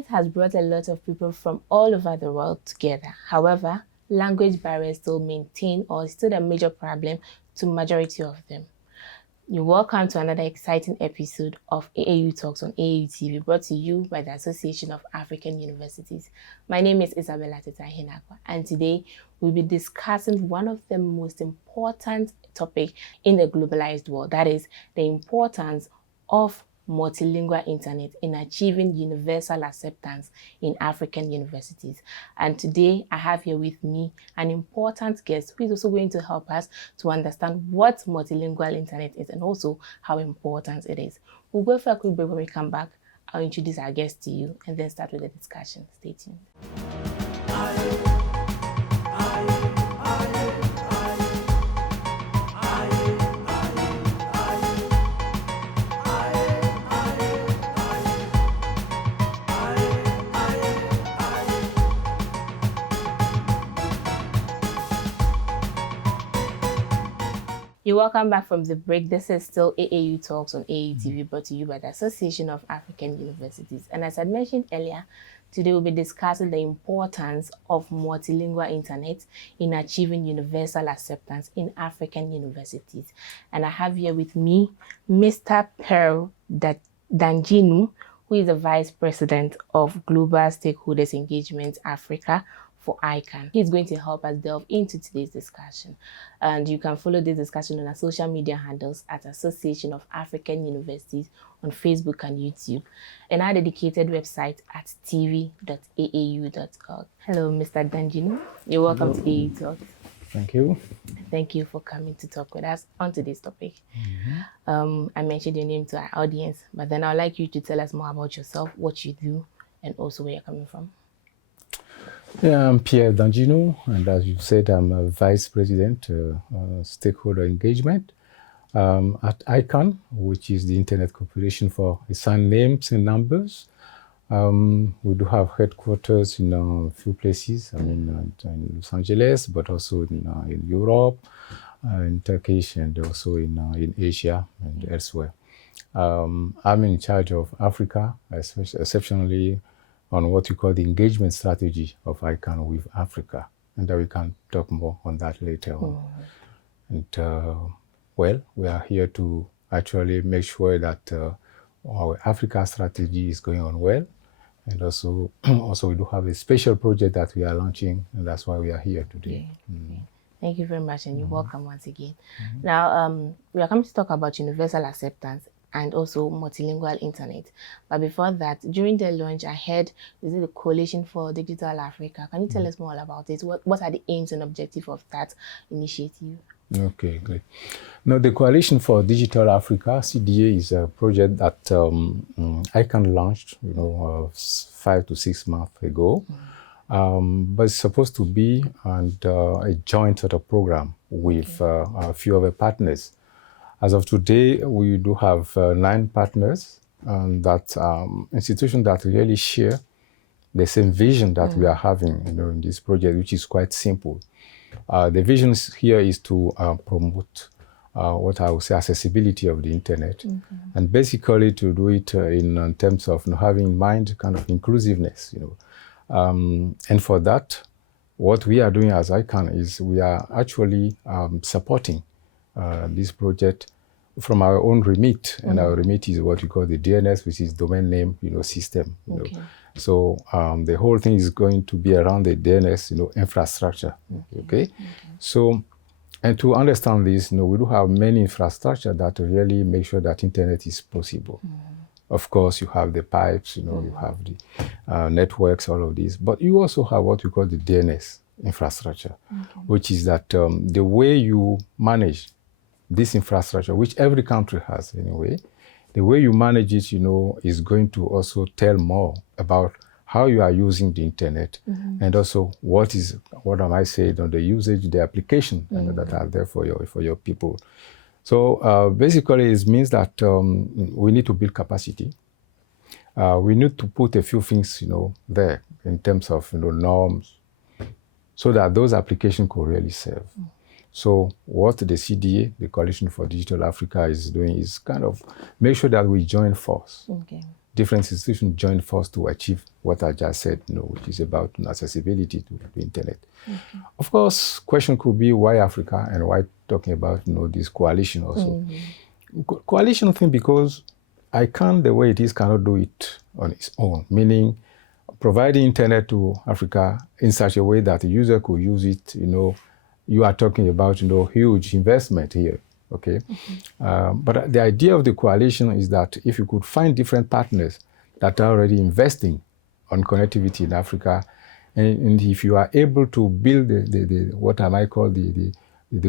internet has brought a lot of people from all over the world together. However, language barriers still maintain or still a major problem to majority of them. You're welcome to another exciting episode of AAU Talks on AAU TV, brought to you by the Association of African Universities. My name is Isabella Tetahinakwa, and today we'll be discussing one of the most important topics in the globalized world, that is the importance of multilingual internet in achieving universal acceptance in African universities. And today I have here with me an important guest who is also going to help us to understand what multilingual internet is and also how important it is. We'll go for a quick break. When we come back, I'll introduce our guest to you and then start with the discussion. Stay tuned. You're welcome back from the break. This is still AAU Talks on AAU TV, brought to you by the Association of African Universities. And as I mentioned earlier, today we'll be discussing the importance of multilingual internet in achieving universal acceptance in African universities. And I have here with me Mr. Pearl Danjinu, who is the Vice President of Global Stakeholders Engagement Africa for ICANN. He's going to help us delve into today's discussion. And you can follow this discussion on our social media handles at Association of African Universities on Facebook and YouTube, and our dedicated website at tv.aau.org. Hello, Mr. Danjinu. You're welcome to AAU Talks. Thank you. Thank you for coming to talk with us on today's topic. I mentioned your name to our audience, but then I'd like you to tell us more about yourself, what you do, and also where you're coming from. Yeah, I'm Pierre Danjinu, and as you said, I'm a Vice President, Stakeholder Engagement at ICANN, which is the Internet Corporation for Assigned Names and Numbers. We do have headquarters in a few places, in Los Angeles, but also in Europe, in Turkish, and also in Asia and elsewhere. I'm in charge of Africa, exceptionally on what we call the engagement strategy of ICANN with Africa. And we can talk more on that later on. And well, we are here to actually make sure that our Africa strategy is going on well. And also we do have a special project that we are launching, and that's why we are here today. Okay. Thank you very much, and you're welcome once again. Now, we are coming to talk about universal acceptance and also multilingual internet. But before that, during the launch, I heard this is the Coalition for Digital Africa. Can you tell us more about it? What are the aims and objectives of that initiative? Okay, great. Now, the Coalition for Digital Africa, CDA, is a project that ICANN launched, 5 to 6 months ago. But it's supposed to be a joint sort of program with a few other partners. As of today, we do have 9 partners, that institutions that really share the same vision that we are having, in this project, which is quite simple. The vision here is to promote what I would say accessibility of the internet, and basically to do it in terms of having in mind kind of inclusiveness. And for that, what we are doing as ICANN is we are actually supporting this project from our own remit, and our remit is what we call the DNS, which is domain name, system. So the whole thing is going to be around the DNS, infrastructure. So, and to understand this, we do have many infrastructure that really make sure that internet is possible. Of course, you have the pipes, you have the networks, all of these, but you also have what we call the DNS infrastructure, which is that the way you manage this infrastructure, which every country has anyway, the way you manage it, is going to also tell more about how you are using the internet, and also what am I saying on the usage, the application that are there for your people. So basically, it means that we need to build capacity. We need to put a few things, there in terms of norms, so that those applications could really serve. So what the CDA, the Coalition for Digital Africa, is doing is kind of make sure that we join force. different institutions join force to achieve what I just said, which is about accessibility to the internet. Of course, question could be why Africa and why talking about this coalition also. Coalition thing, because ICANN, the way it is, cannot do it on its own, meaning providing internet to Africa in such a way that the user could use it. You are talking about huge investment here. Okay, but the idea of the coalition is that if you could find different partners that are already investing on connectivity in Africa, and if you are able to build the what I might call the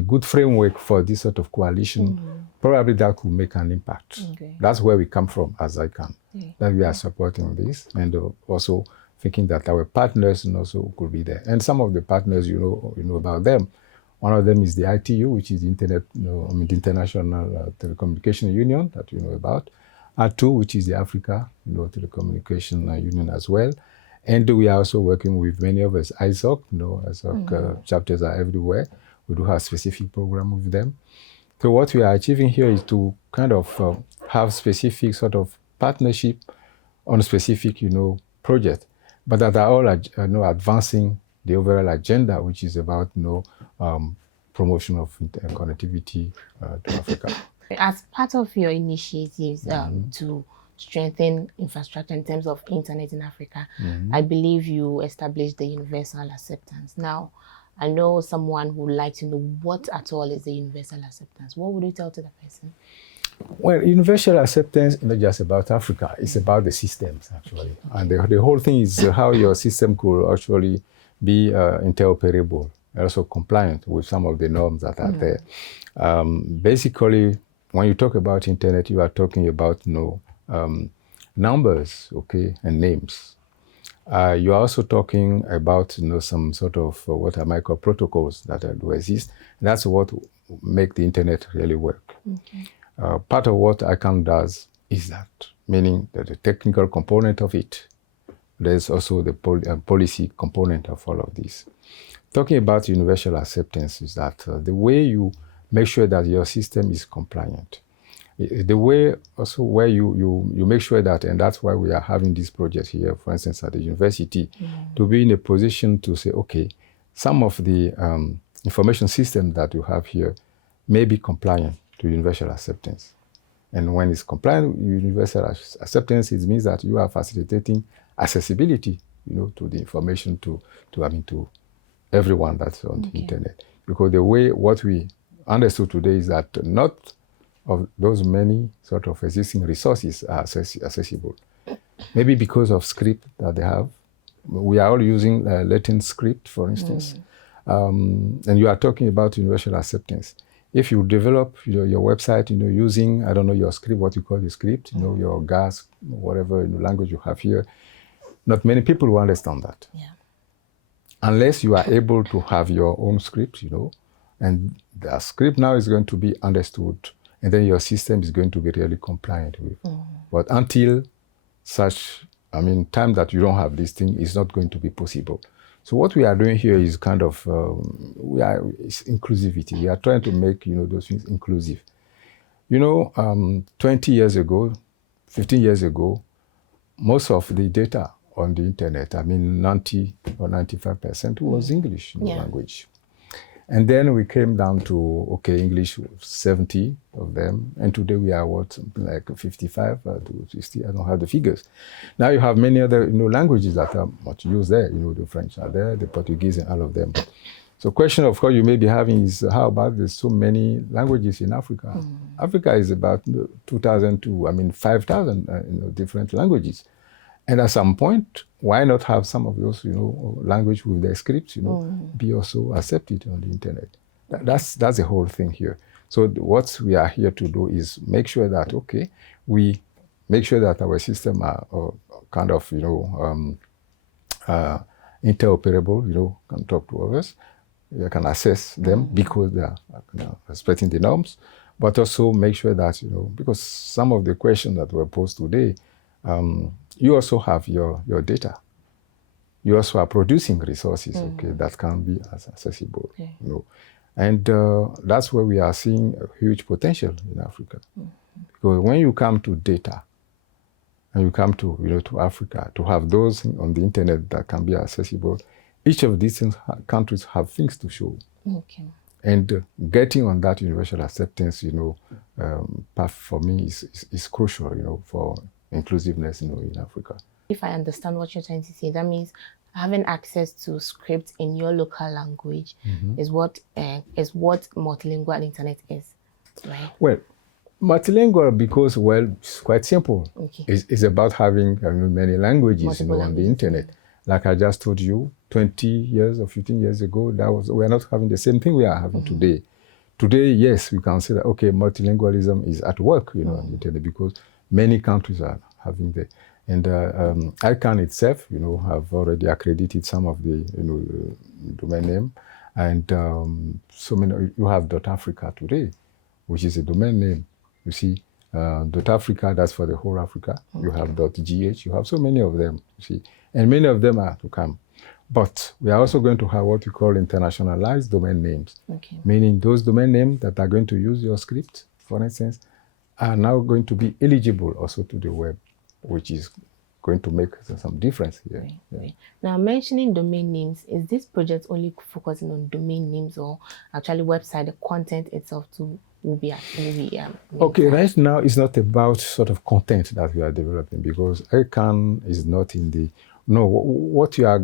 good framework for this sort of coalition, probably that could make an impact. Okay. That's where we come from as ICANN, that we are supporting this, and also thinking that our partners also could be there. And some of the partners, you know about them. One of them is the ITU, which is the the International Telecommunication Union that you know about. ATU, which is the Africa Telecommunication Union as well. And we are also working with many of us. ISOC, ISOC chapters are everywhere. We do have specific program with them. So what we are achieving here is to kind of have specific sort of partnership on specific project, but that are all advancing the overall agenda, which is about promotion of connectivity to Africa. As part of your initiatives to strengthen infrastructure in terms of internet in Africa, I believe you established the universal acceptance. Now, I know someone would like to know what at all is the universal acceptance. What would you tell to the person? Well, universal acceptance is not just about Africa, it's about the systems actually. And the whole thing is how your system could actually be interoperable, also compliant with some of the norms that are there. Basically, when you talk about internet, you are talking about numbers, okay, and names. You are also talking about some sort of what I might call protocols that do exist. That's what make the internet really work. Okay. Part of what ICANN does is that, meaning that the technical component of it, there's also the policy component of all of this. Talking about universal acceptance is that the way you make sure that your system is compliant, the way also where you make sure that, and that's why we are having this project here, for instance, at the university, to be in a position to say, okay, some of the information systems that you have here may be compliant to universal acceptance. And when it's compliant with universal acceptance, it means that you are facilitating accessibility, to the information to everyone that's on the internet. Because the way what we understood today is that not of those many sort of existing resources are accessible. Maybe because of script that they have. We are all using Latin script, for instance. And you are talking about universal acceptance. If you develop your website, using, I don't know, your script, what you call the script, your GAS, whatever language you have here, not many people will understand that. Yeah. Unless you are able to have your own script, and the script now is going to be understood, and then your system is going to be really compliant with. But until such, time that you don't have this thing, is not going to be possible. So what we are doing here is kind of, it's inclusivity. We are trying to make, those things inclusive. 20 years ago, 15 years ago, most of the data on the internet, 90 or 95% was English language. And then we came down to, English, 70 of them. And today we are like 55 to 60, I don't have the figures. Now you have many other languages that are much used there. The French are there, the Portuguese and all of them. So question, of course, you may be having is how about there's so many languages in Africa? Africa is about 2,000 to, 5,000 different languages. And at some point, why not have some of those, language with their scripts, be also accepted on the internet? That's the whole thing here. So what we are here to do is make sure that, we make sure that our system are kind of, interoperable, can talk to others, you can assess them because they are respecting the norms, but also make sure that, because some of the questions that were posed today, you also have your data. You also are producing resources, that can be accessible, And that's where we are seeing a huge potential in Africa. Because when you come to data, and you come to, to Africa, to have those on the internet that can be accessible, each of these countries have things to show. Okay. And getting on that universal acceptance, path for me is crucial, for inclusiveness, in Africa. If I understand what you're trying to say, that means having access to scripts in your local language is what multilingual internet is, right? Well, multilingual because, it's quite simple. Okay. It's about having many languages, on the internet. Yeah. Like I just told you, 20 years or 15 years ago, we're not having the same thing we are having today. Today, yes, we can say that, okay, multilingualism is at work, on the internet, because many countries are having the, and ICANN itself, have already accredited some of the, domain name, and so many, you have .Africa today, which is a domain name. You see, .Africa, that's for the whole Africa. Okay. You have .gh, you have so many of them, you see, and many of them are to come. But we are also going to have what we call internationalized domain names, meaning those domain names that are going to use your script, for instance, are now going to be eligible also to the web, which is going to make some difference here. Right, yeah. Right. Now, mentioning domain names, is this project only focusing on domain names, or actually website, the content itself too will be okay, right now it's not about sort of content that we are developing, because ICANN is not in the, no, what you are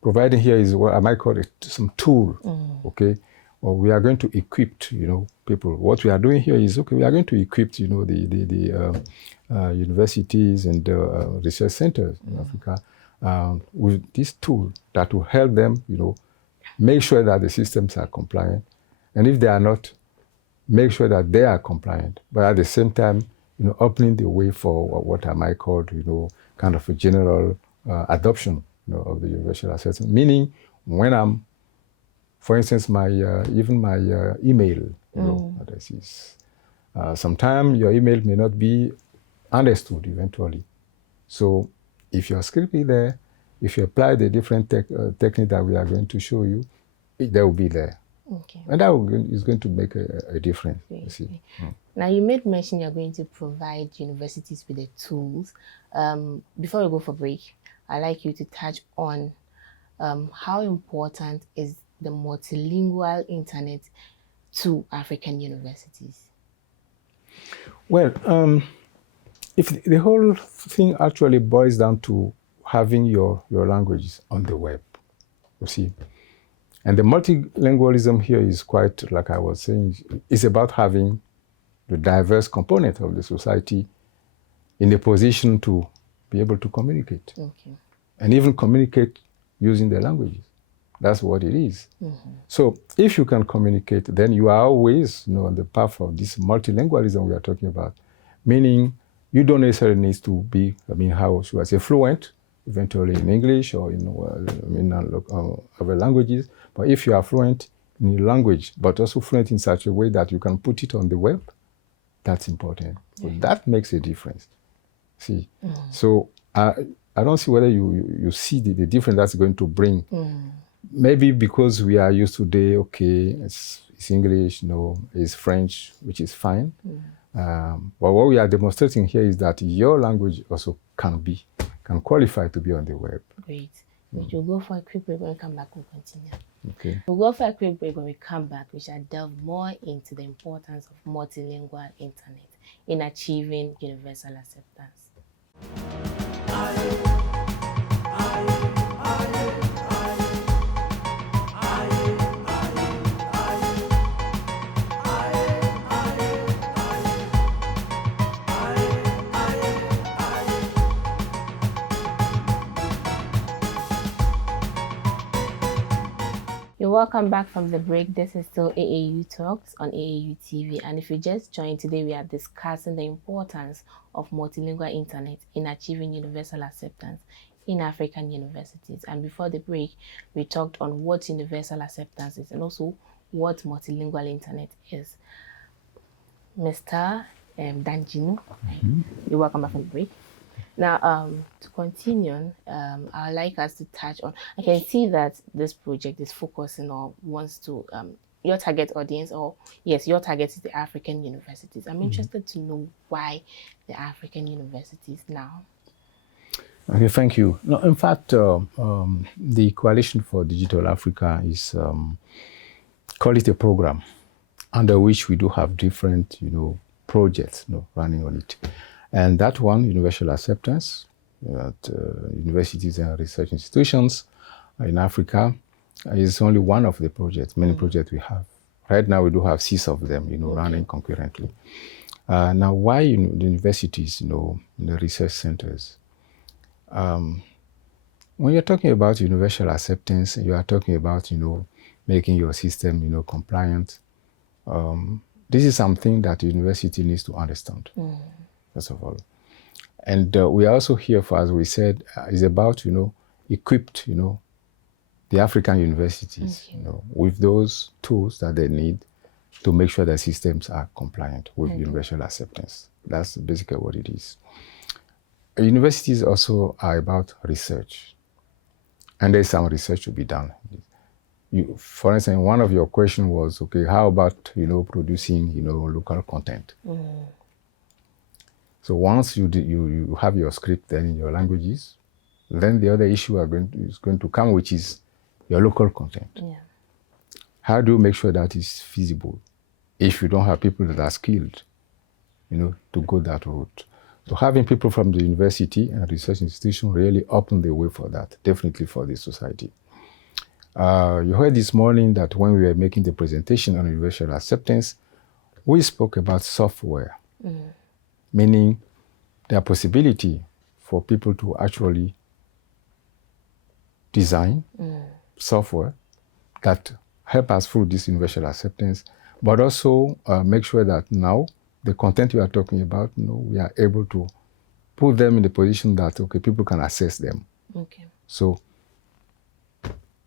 providing here is what I might call it some tool, okay? Or we are going to equip, people. What we are doing here is, okay, we are going to equip, the universities and research centers in Africa with this tool that will help them, make sure that the systems are compliant. And if they are not, make sure that they are compliant. But at the same time, opening the way for what I might call, kind of a general adoption, of the universal assessment. Meaning, when I'm, for instance, even my email, addresses. Sometimes your email may not be understood eventually. So if your script is there, if you apply the different technique that we are going to show you, they will be there. Okay. And that is going to make a difference. You see. Now, you made mention you're going to provide universities with the tools. Before we go for break, I'd like you to touch on how important is the multilingual internet to African universities? Well, if the whole thing actually boils down to having your languages on the web, you see. And the multilingualism here is quite, like I was saying, it's about having the diverse component of the society in a position to be able to communicate. Okay. And even communicate using their languages. That's what it is. So if you can communicate, then you are always on the path of this multilingualism we are talking about. Meaning you don't necessarily need to be, how should I say, fluent, eventually in English or other languages. But if you are fluent in your language, but also fluent in such a way that you can put it on the web, that's important. So that makes a difference. See, so I don't see whether you see the difference that's going to bring. Maybe because we are used today, okay, it's English, it's French, which is fine. But what we are demonstrating here is that your language also can qualify to be on the web. Great. We'll go for a quick break. When we come back, we'll continue. Okay. We'll go for a quick break. When we come back, we shall delve more into the importance of multilingual internet in achieving universal acceptance. You're welcome back from the break. This is still AAU Talks on AAU TV. And if you just joined today, we are discussing the importance of multilingual internet in achieving universal acceptance in African universities. And before the break, we talked on what universal acceptance is and also what multilingual internet is. Mr. Danjinu, you're welcome back from the break. Now, to continue, I'd like us to touch on, I can see that this project is focusing or wants to, your target audience, or yes, your target is the African universities. I'm interested to know why the African universities now. Okay, thank you. No, in fact, the Coalition for Digital Africa is, call it a program, under which we do have different, projects, running on it. And that one, universal acceptance at universities and research institutions in Africa, is only one of the projects, many projects we have. Right now, we do have 6 of them, running concurrently. Now, why the universities, in the research centers? When you're talking about universal acceptance, you are talking about, making your system, compliant. This is something that the university needs to understand, first of all. And we are also here for, as we said, is about, equipped, the African universities, with those tools that they need to make sure their systems are compliant with universal acceptance. That's basically what it is. Universities also are about research, and there's some research to be done. For instance, one of your questions was, okay, how about, producing, local content? So once you have your script then in your languages, then the other issue is going to come, which is your local content. Yeah. How do you make sure that is feasible if you don't have people that are skilled, to go that route? So having people from the university and research institution really open the way for that, definitely for the society. You heard this morning that when we were making the presentation on universal acceptance, we spoke about software, meaning the possibility for people to actually design software that help us through this universal acceptance, but also make sure that now the content you are talking about, we are able to put them in the position that, okay, people can access them. Okay. So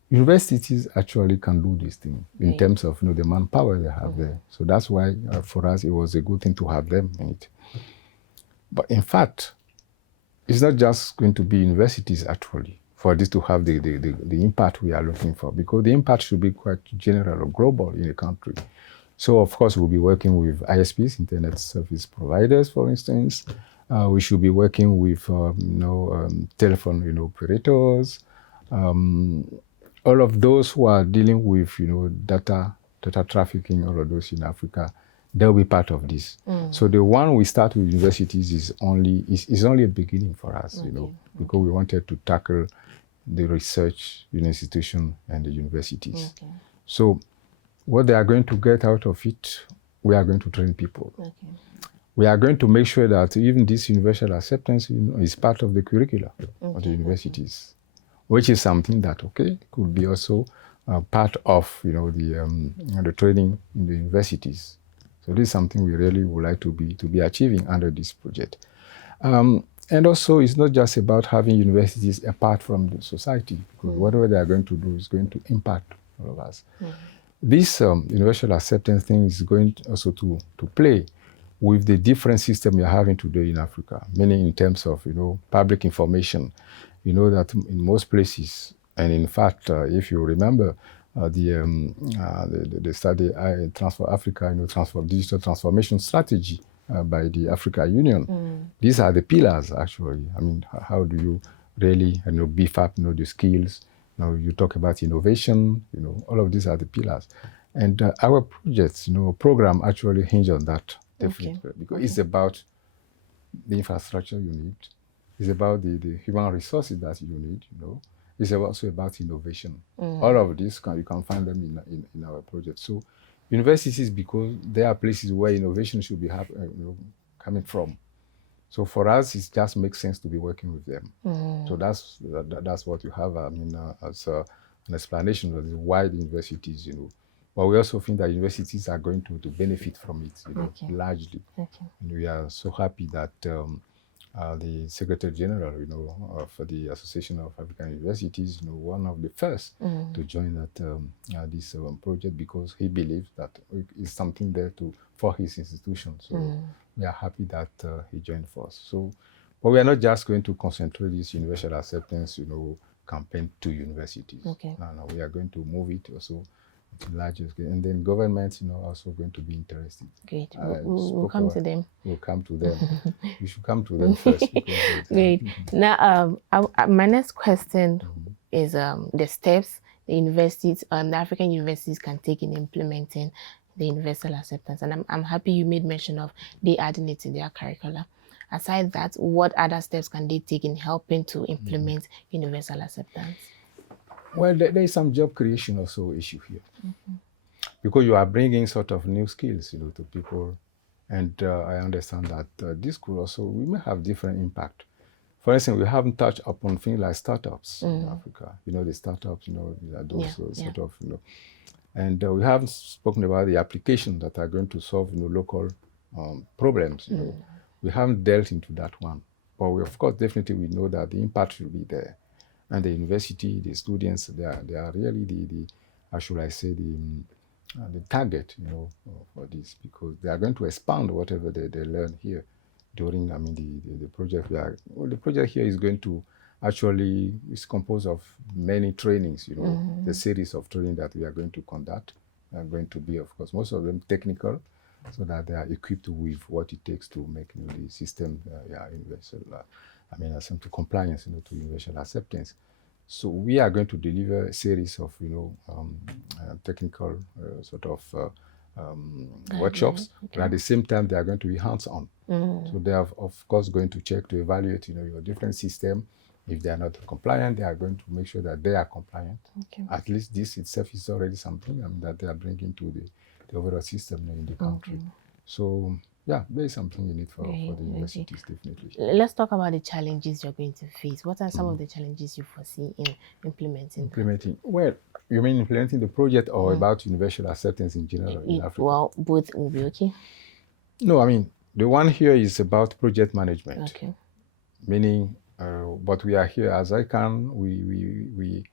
universities actually can do this thing in terms of, the manpower they have there. So that's why for us, it was a good thing to have them in it. But in fact, it's not just going to be universities actually for this to have the impact we are looking for, because the impact should be quite general or global in the country. So of course, we'll be working with ISPs, internet service providers, for instance. We should be working with, telephone, operators, all of those who are dealing with, data trafficking, all of those in Africa, they'll be part of this. So the one we start with universities is only a beginning for us, because we wanted to tackle the research institution and the universities. Okay. So what they are going to get out of it, we are going to train people. Okay. We are going to make sure that even this universal acceptance, is part of the curricula of the universities, which is something that, could be also part of, the training in the universities. So this is something we really would like to be achieving under this project. And also, it's not just about having universities apart from the society, because whatever they are going to do is going to impact all of us. This universal acceptance thing is going also to play with the different system you're having today in Africa, meaning in terms of, public information. You know that in most places, and in fact, if you remember the study Transform Africa, digital transformation strategy by the Africa Union, these are the pillars actually. I mean, how do you really beef up the skills? Now you talk about innovation, all of these are the pillars. And our projects, program actually hinge on that, definitely, because it's about the infrastructure you need. It's about the human resources that you need, It's also about innovation. All of this, you can find them in our project. So universities, because they are places where innovation should be coming from. So for us, it just makes sense to be working with them. So that's what you have, as an explanation of why the universities, But we also think that universities are going to benefit from it, largely. Okay. And we are so happy that the Secretary General, of the Association of African Universities, one of the first to join that this project, because he believes that it's something there for his institution. So we are happy that he joined for us. So, but we are not just going to concentrate this universal acceptance, campaign to universities. Okay. No, we are going to move it also larger scale. And then governments, also going to be interested. Great. We'll come to them. We'll come to them. We should come to them first. Great. Now, my next question is the steps the universities, the African universities can take in implementing the universal acceptance. And I'm happy you made mention of they adding it to their curricula. Aside that, what other steps can they take in helping to implement universal acceptance? Well, there is some job creation also issue here. Because you are bringing sort of new skills, to people. And I understand that this could also, we may have different impact. For instance, we haven't touched upon things like startups in Africa. The startups, those sort of, and we haven't spoken about the applications that are going to solve, local problems. We haven't delved into that one. But we, of course, definitely we know that the impact will be there. And the university, the students, they are really the how should I say, the target, for this, because they are going to expand whatever they learn here during, the project. The project here is going to actually, is composed of many trainings, the series of training that we are going to conduct are going to be, of course, most of them technical, so that they are equipped with what it takes to make the system universal, to compliance, to universal acceptance. So we are going to deliver a series of, technical sort of workshops, but at the same time, they are going to be hands-on. So they are, of course, going to check, to evaluate, your different system. If they are not compliant, they are going to make sure that they are compliant. At least this itself is already something that they are bringing to the overall system in the country. So, yeah, there is something in it for the universities, definitely. Let's talk about the challenges you're going to face. What are some of the challenges you foresee in implementing? Well, you mean implementing the project or about universal acceptance in general in Africa? Well, both will be okay. No, the one here is about project management. Okay. Meaning, but we are here as ICANN, we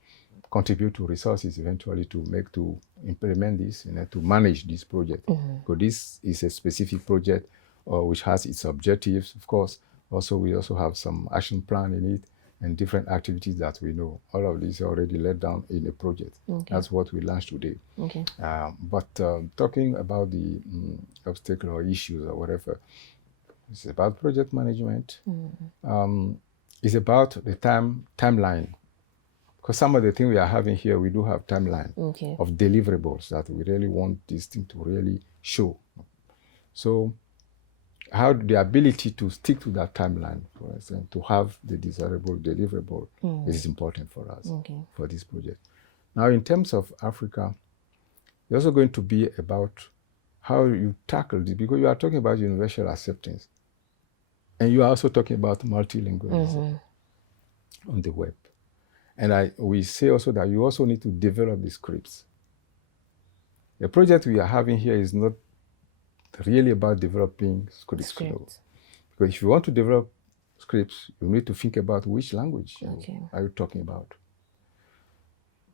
contribute to resources eventually to implement this, to manage this project. Because this is a specific project which has its objectives, of course. Also, we also have some action plan in it and different activities that we know. All of these are already laid down in a project. That's what we launched today. But talking about the obstacle or issues or whatever, it's about project management. It's about the timeline. Because some of the things we are having here, we do have timeline of deliverables that we really want this thing to really show. So how the ability to stick to that timeline, for instance, to have the desirable deliverable is important for us, for this project. Now, in terms of Africa, it's also going to be about how you tackle this, because you are talking about universal acceptance. And you are also talking about multilingualism on the web. And we say also that you also need to develop the scripts. The project we are having here is not really about developing scripts. Because if you want to develop scripts, you need to think about which language are you talking about.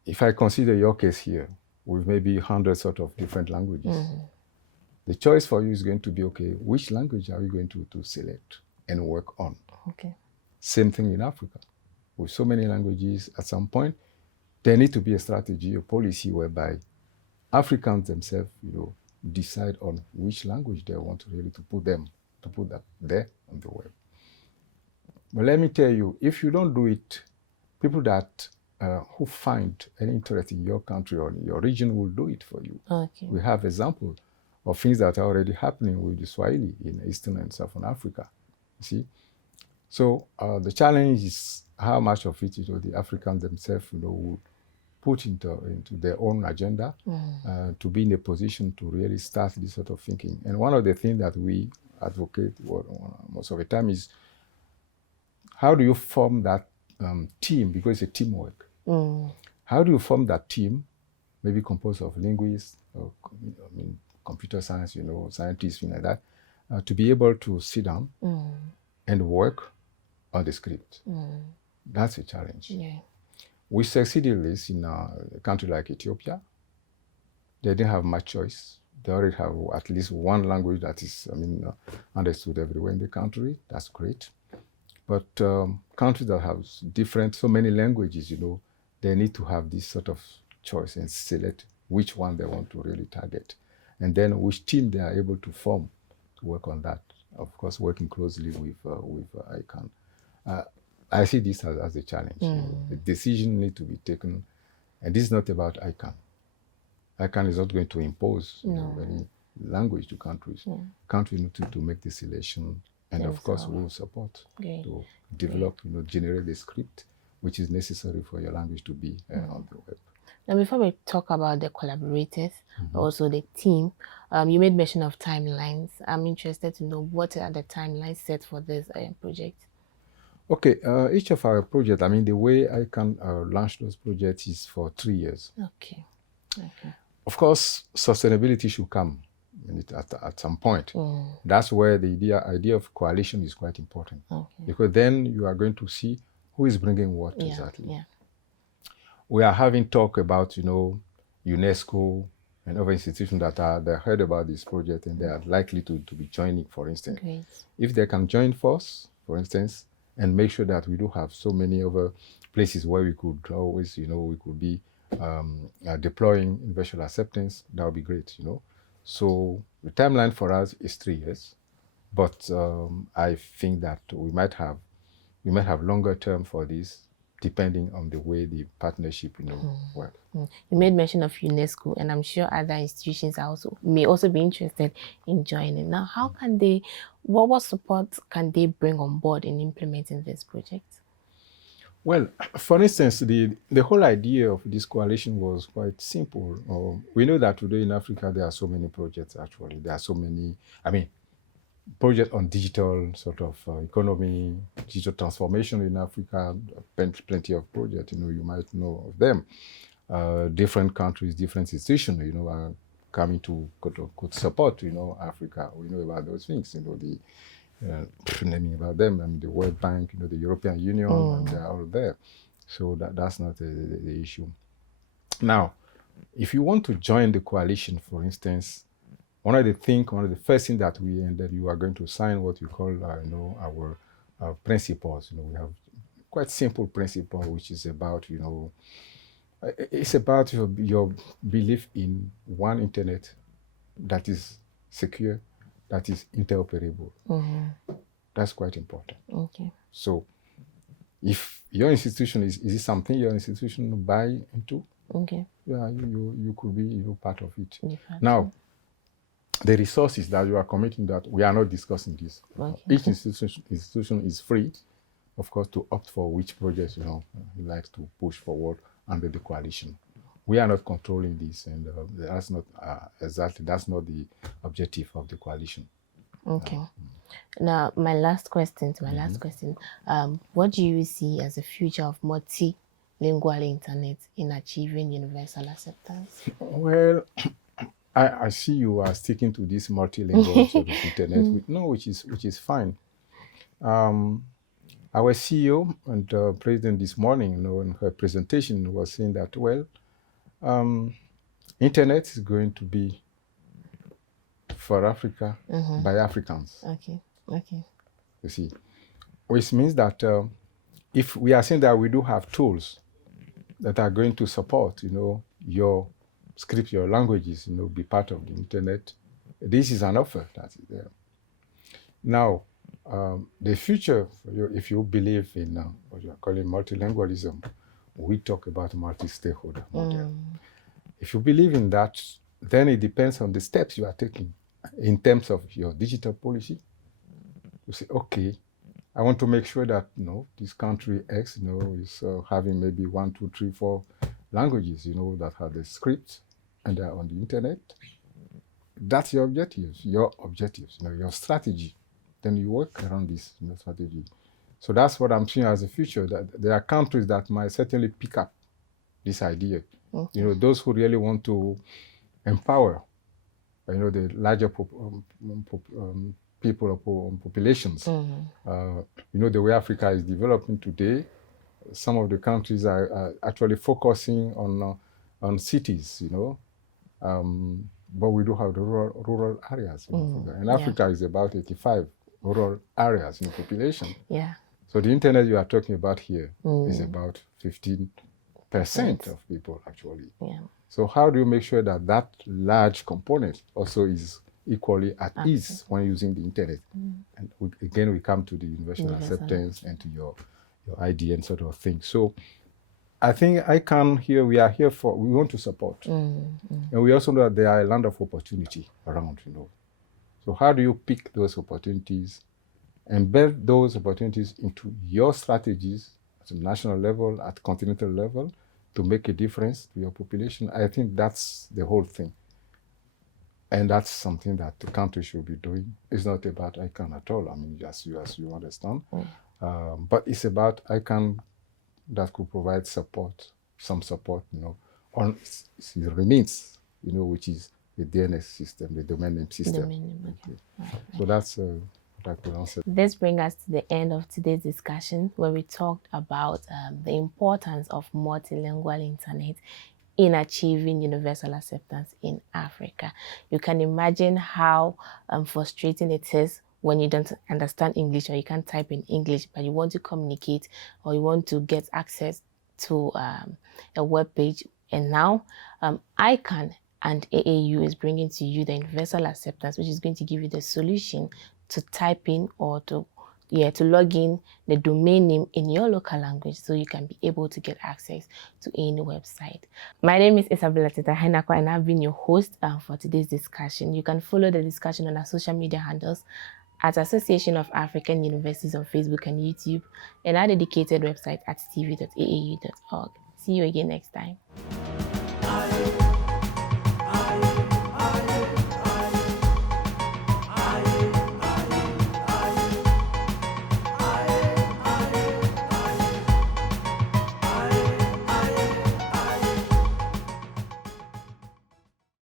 If I consider your case here, with maybe hundreds sort of different languages, the choice for you is going to be, which language are you going to select and work on? Same thing in Africa. With so many languages, at some point, there need to be a strategy, a policy whereby Africans themselves, decide on which language they want really to put that there on the web. But let me tell you, if you don't do it, people that who find any interest in your country or in your region will do it for you. We have examples of things that are already happening with the Swahili in Eastern and Southern Africa. You see? So the challenge is how much of it, the Africans themselves, would put into their own agenda to be in a position to really start this sort of thinking. And one of the things that we advocate most of the time is, how do you form that team? Because it's a teamwork. How do you form that team, maybe composed of linguists, or computer science, scientists, things like that, to be able to sit down and work on the script? That's a challenge. We succeeded this in a country like Ethiopia. They didn't have much choice. They already have at least one language that is, understood everywhere in the country. That's great. But countries that have so many languages, they need to have this sort of choice and select which one they want to really target, and then which team they are able to form to work on that. Of course, working closely with ICANN. I see this as a challenge. The decision need to be taken, and this is not about ICANN. ICANN is not going to impose any language to countries. Countries need to make the selection, and of course we will support to develop, generate the script which is necessary for your language to be on the web. Now, before we talk about the collaborators, also the team, you made mention of timelines. I'm interested to know what are the timelines set for this project? Okay, each of our projects, the way I can launch those projects is for 3 years. Okay. Of course, sustainability should come at some point. That's where the idea of coalition is quite important. Because then you are going to see who is bringing what exactly. We are having talk about, UNESCO and other institutions that they heard about this project and they are likely to be joining, for instance. Great. If they can join force, for instance, and make sure that we do have so many other places where we could always, we could be deploying universal acceptance, that would be great, So the timeline for us is 3 years, but I think that we might have longer term for this, depending on the way the partnership, work. You made mention of UNESCO, and I'm sure other institutions may also be interested in joining. Now, how can they? What support can they bring on board in implementing this project? Well, for instance, the whole idea of this coalition was quite simple. We know that today in Africa there are so many projects. Actually, there are so many. Project on digital sort of economy, digital transformation in Africa, plenty of projects, you might know of them. Different countries, different institutions, are coming to could support, Africa. We know about those things, naming about them, the World Bank, the European Union, and they're all there. So that's not the issue. Now, if you want to join the coalition, for instance, one of the first things that you are going to sign what we call, our principles. We have quite simple principle, which is about, it's about your belief in one internet that is secure, that is interoperable. That's quite important. Okay. So, if your institution is it something your institution buy into? Okay. Yeah, you could be part of it. Now, the resources that you are committing, that we are not discussing this. Okay. Each institution is free, of course, to opt for which projects he likes to push forward under the coalition. We are not controlling this, and that's not the objective of the coalition. Okay. Now, my last question. What do you see as the future of multilingual internet in achieving universal acceptance? Well, I see you are sticking to this multilingual sort of internet, which is fine. Our CEO and president this morning, in her presentation, was saying that internet is going to be for Africa by Africans. Okay. You see, which means that if we are saying that we do have tools that are going to support, your script, your languages, be part of the internet. This is an offer that is there. Now, the future, if you believe in what you are calling multilingualism, we talk about multi-stakeholder model. If you believe in that, then it depends on the steps you are taking in terms of your digital policy. You say, okay, I want to make sure that this country X, is having maybe 1, 2, 3, 4 languages, that have the script and they're on the internet. That's your objectives, your strategy. Then you work around this strategy. So that's what I'm seeing as a future, that there are countries that might certainly pick up this idea. Okay. Those who really want to empower, the larger populations. The way Africa is developing today, some of the countries are actually focusing on cities, but we do have the rural areas in Africa. And Africa is about 85 rural areas in population. Yeah. So the internet you are talking about here is about 15% of people, actually. Yeah. So how do you make sure that that large component also is equally at ease when using the internet? And again, we come to the universal acceptance and to your IDN sort of thing. So I think we are here we want to support. And we also know that there are a land of opportunity around, So how do you pick those opportunities and build those opportunities into your strategies at a national level, at continental level, to make a difference to your population? I think that's the whole thing. And that's something that the country should be doing. It's not about ICANN at all. I mean, as you understand. But it's about ICANN that could provide some support, on it remains, which is the DNS system, the domain name system. Okay. So that's what I could answer. This brings us to the end of today's discussion, where we talked about the importance of multilingual internet in achieving universal acceptance in Africa. You can imagine how frustrating it is when you don't understand English, or you can't type in English, but you want to communicate or you want to get access to a web page. And now ICANN and AAU is bringing to you the universal acceptance, which is going to give you the solution to type in or to log in the domain name in your local language, so you can be able to get access to any website. My name is Isabella Teta Henakwa, and I've been your host for today's discussion. You can follow the discussion on our social media handles at Association of African Universities on Facebook and YouTube, and our dedicated website at tv.aau.org. See you again next time.